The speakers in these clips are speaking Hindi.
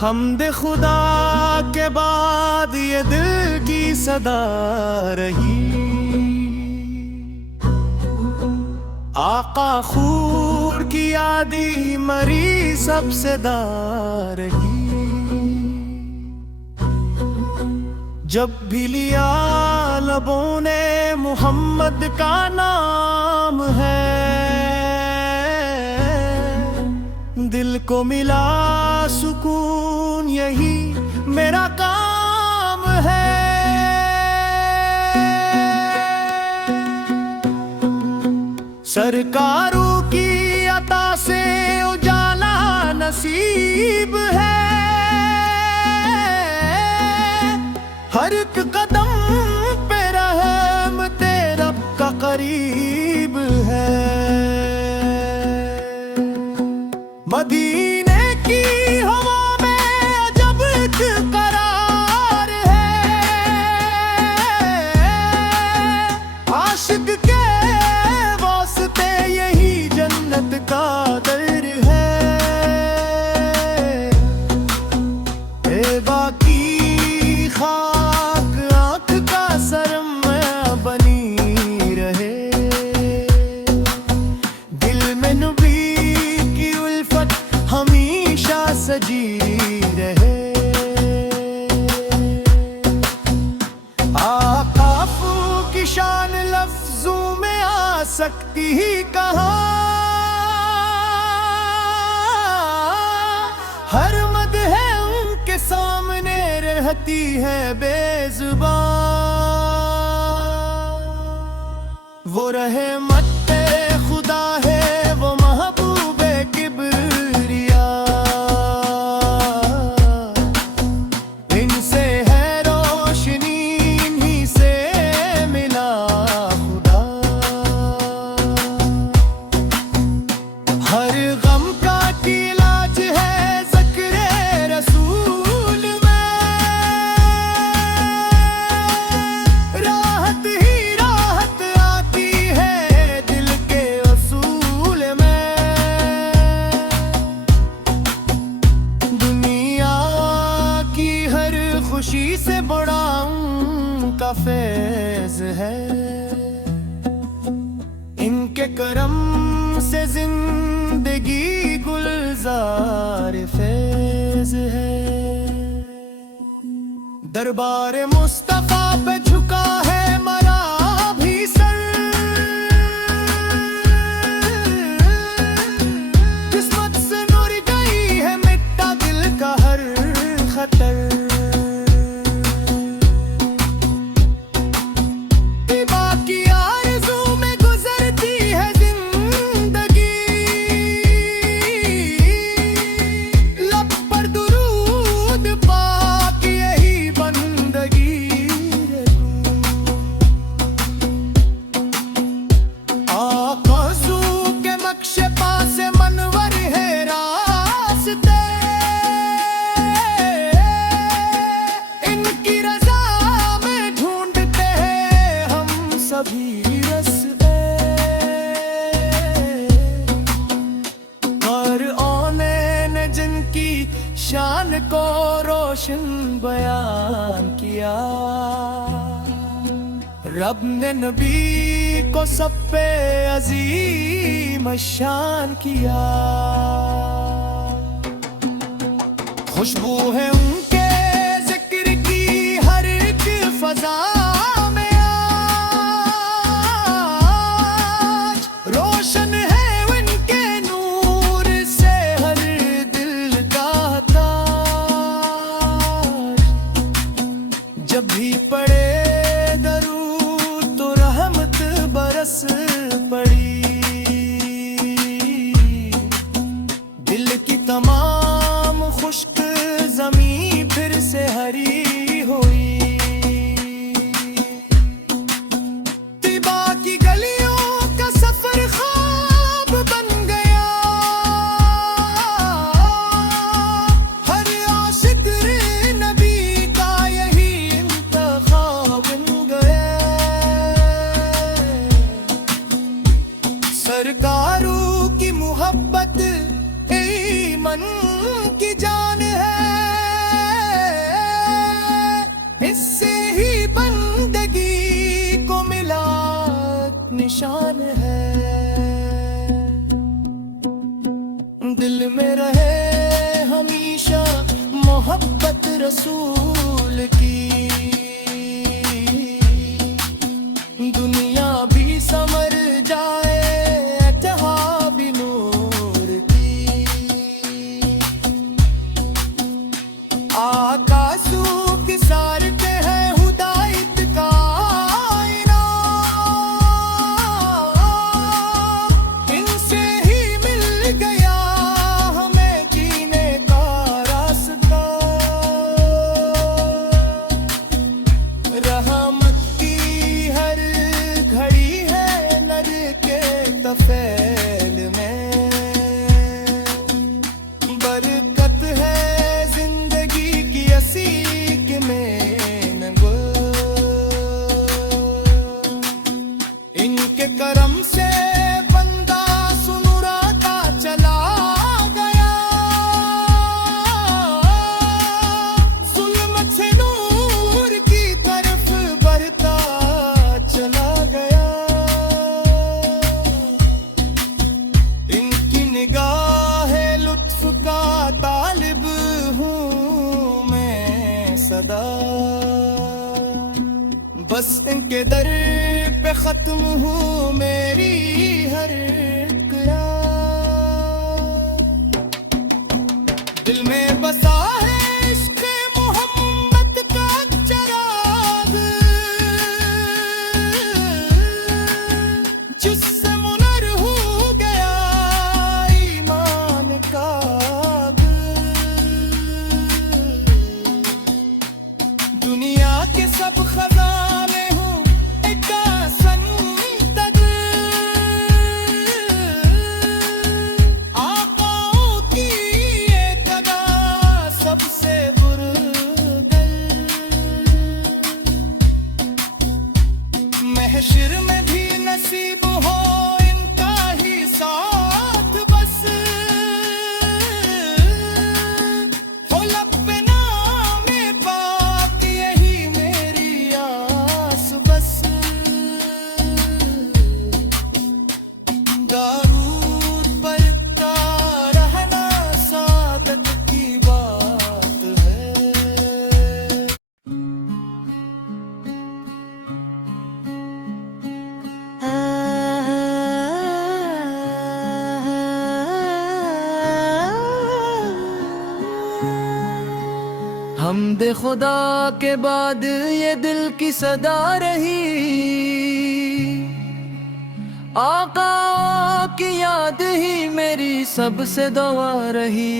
हमद खुदा के बाद ये दिल की सदा रही। आका खूर की आदि मरी सबसे दार रही। जब भी लिया लबों ने मोहम्मद का नाम है, दिल को मिला सुकून, यही मेरा काम है। सरकारों की अता से उजाला नसीब है, हर एक कदम पे रहमते रब का करीब है। मदीने की हवा में अजब एक करार है, आशिक के वास्ते यही जन्नत का दर है। बाकी खाक आँख का सरमाया बनी रहे, दिल में नबी की उल्फत हमेशा सजी रहे। आकाफू की शान लफ्जों में आ सकती ही कहाँ, हर मद है उनके सामने रहती है बेजुबान। वो रहमत खुदा है, वो महबूबे किबरिया, इनसे है रोशनी, इन्हीं से मिला खुदा। हर गम का इलाज है ज़िक्र रसूल में, राहत ही राहत आती है दिल के असूल में। दुनिया की हर खुशी से बड़ा उनका फैज़ है, इनके करम से जिंदगी गुलजार फैज़ है। दरबार मुस्तफा पे झुका है मरा भी सर, किस्मत से नुर गई है मिटा दिल का हर खतर। बाकी आरज़ू में गुजरती है जिंदगी, लब पर दुरूद पाक यही बंदगी। आकाशों के नक्शे पास मनवर है रास्ते, इनकी रज़ा में ढूंढते हैं हम सभी रस्ते। और औने ने जिनकी शान को रोशन बयान किया, रब ने नबी को सब पे अजीम शान किया। खुशबू है उनके जिक्र की हर एक फजा में, आज रोशन है उनके नूर से हर दिल का ताज। जब भी पड़े दरूद तो रहमत बरस पड़ी, दिल की तमाम खुश्क ज़मीं फिर से हरी हुई। तिबा की गलियों का सफर ख्वाब बन गया, हर आशिक नबी का यही इंतखाब निशान है। दिल में रहे हमेशा मोहब्बत रसूल की, दुनिया भी समर जाए जहाँ भी नूर की। आकाशों की सारते हैं हुदायत का आईना, इनसे ही मिल गया हमें जीने का रास्ता। रहमत की हर घड़ी है नर के तफेल में, बरकत है जिंदगी की असीक में नगो। इनके करम से बंदा सुनुराता चला गया, जुल्म से नूर की तरफ बढ़ता चला गया। इनकी निगाह लुत्फ का तालिब हूँ मैं सदा, बस इनके दर पे खत्म हूँ मेरी हर क़िया। दिल में बसा है इश्क़ मोहम्मद का चिराग, जिससे मुनर हो गया ईमान का आग। दुनिया के सब खजाने हूँ एक संतक, आकाओं की एक अदा सबसे बुरदल। महशर में भी नसीब हो इनका ही साथ बस, हो लब पे नामे पाक यही मेरी आस बस। दारूद पर का रहना सादत की बात है। हमदे खुदा के बाद ये दिल की सदा रही, आका की याद ही मेरी सबसे दुआ रही।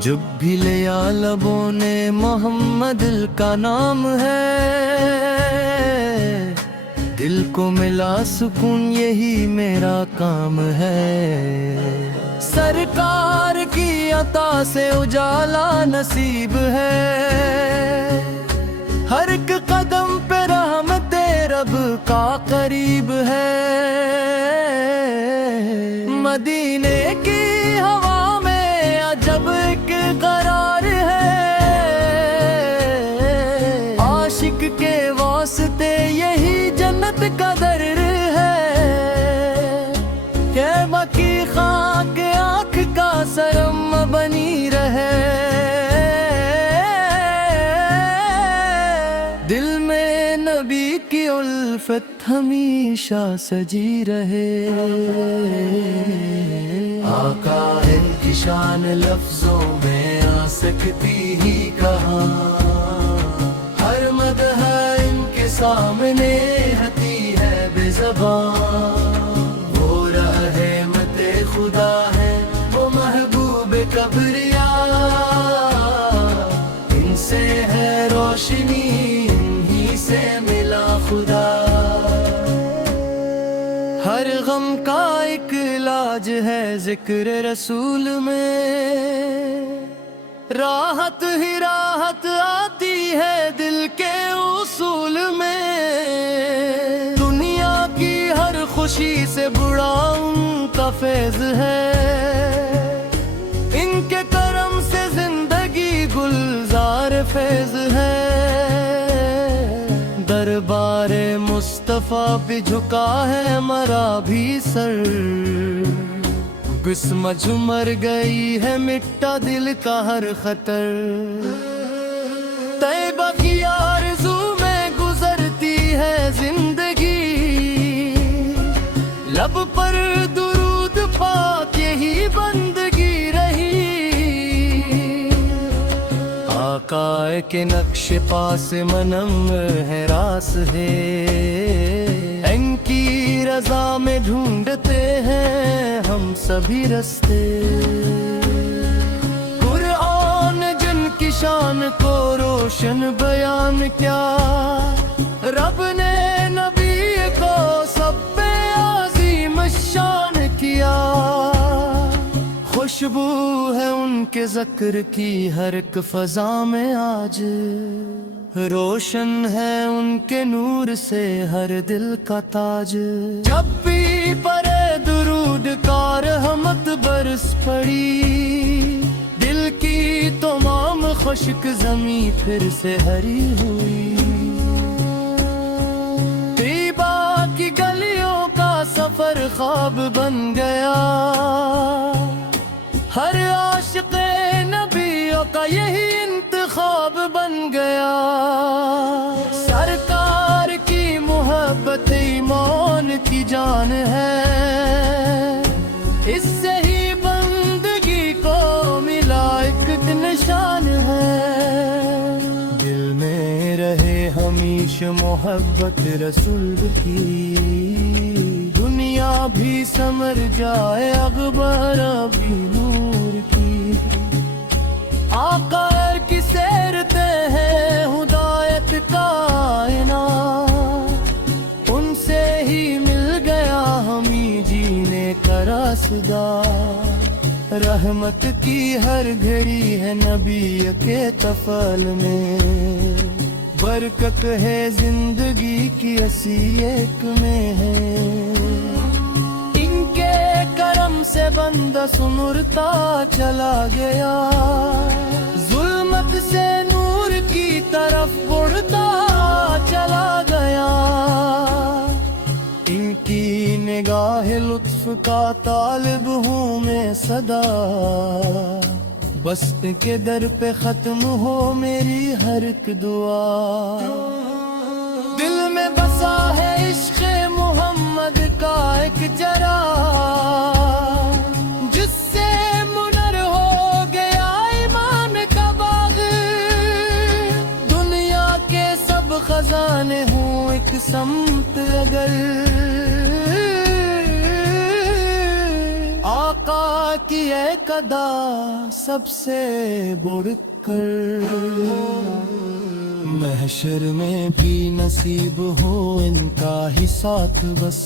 जब भी लिया लबों ने मोहम्मद का नाम है, दिल को मिला सुकून यही मेरा काम है। सरकार की अता से उजाला नसीब है, हर एक कदम पे रहमते रब का करीब है। मदीने की हवा में अजब एक करार है, आशिक के वास्ते यही जन्नत का दर है। कहमा की खाक आँख का सरम बनी रहे, दिल में नबी की उल्फत हमेशा सजी रहे। आका इनकी शान लफ्जों में आ सकती ही कहाँ, हर मदह इनके सामने हती है बेज़बान। वो रहमते खुदा है वो महबूब कब्रिया, इनसे है रोशनी इन्हीं से मिला खुदा। हर गम का एक इलाज है जिक्र रसूल में, राहत ही राहत आती है दिल के उसूल में। दुनिया की हर खुशी से बुरा उनका फैज है, इनके करम से जिंदगी गुलजार फैज है। मुस्तफा पे झुका है मरा भी सर, बिस्मज मर गई है मिट्टा दिल का हर खतर। तैबा की आरज़ू में गुजरती है जिंदगी, लब पर दुरूद पाक यही बंदगी रही। आका के नक्श पास मनम है रास है, इनकी रजा में ढूंढते हैं हम सभी रास्ते। कुरान जिनकी शान को रोशन बयान क्या, रब ने नबी को सब पे आज़ीम शान किया। खुशबू है उनके ज़िक्र की हर एक फ़ज़ा में आज, रोशन है उनके नूर से हर दिल का ताज। जब भी परे दुरूद का रहमत बरस पड़ी, दिल की तमाम खुश्क ज़मी फिर से हरी हुई। तैबा की गलियों का सफर ख्वाब बन गया, हर आशिक़े नबियों का यही इंतखाब बन गया। सरकार की मोहब्बत ईमान की जान है, इससे ही बंदगी को मिला एक निशान है। दिल में रहे हमेशा मोहब्बत रसूल की, दुनिया भी समर जाए अखबार भी नूर की। आका की सैरते हैं हुदायत कायनात, उनसे ही मिल गया हमें जीने का रास्ता। रहमत की हर घड़ी है नबी के तफल में, बरकत है जिंदगी की असी एक में है। इनके करम से बंदा सुनुरता चला गया, जुल्मत से नूर की तरफ बढ़ता चला गया। इनकी निगाह लुत्फ का तालिब हूँ मैं सदा, बस के दर पे खत्म हो मेरी हर एक दुआ। दिल में बसा है इश्क़ मोहम्मद का एक जरा, जिससे मुनर हो गया ईमान का बाग। दुनिया के सब खजाने हूँ एक समत अगर, आका की एक अदा सबसे बढ़कर। महशर में भी नसीब हो इनका ही साथ बस,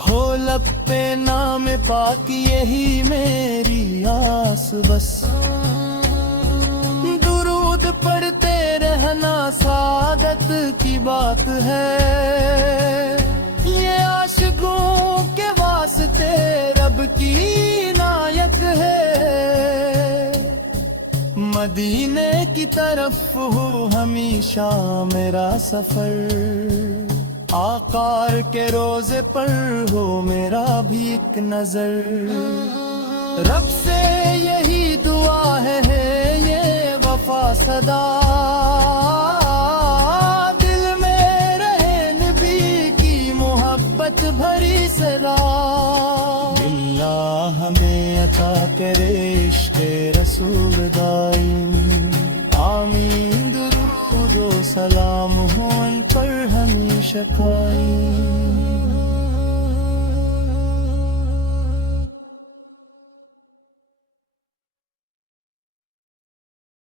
हो लब पे नाम पाक यही मेरी आस बस। दुरूद पढ़ते रहना सादत की बात है, ये आशिकों के वास्ते रब की इनायत है। मदीने की तरफ हो हमेशा मेरा सफर, आकार के रोजे पर हो मेरा भी एक नजर। रब से यही दुआ है ये वफा सदा, दिल में रहे नबी की मोहब्बत भरी सदा। अल्लाह हमें अता करे इश्क़ रसूल दाइम, आमीन दुरूद व सलाम हो उन पर हमेशा कायम।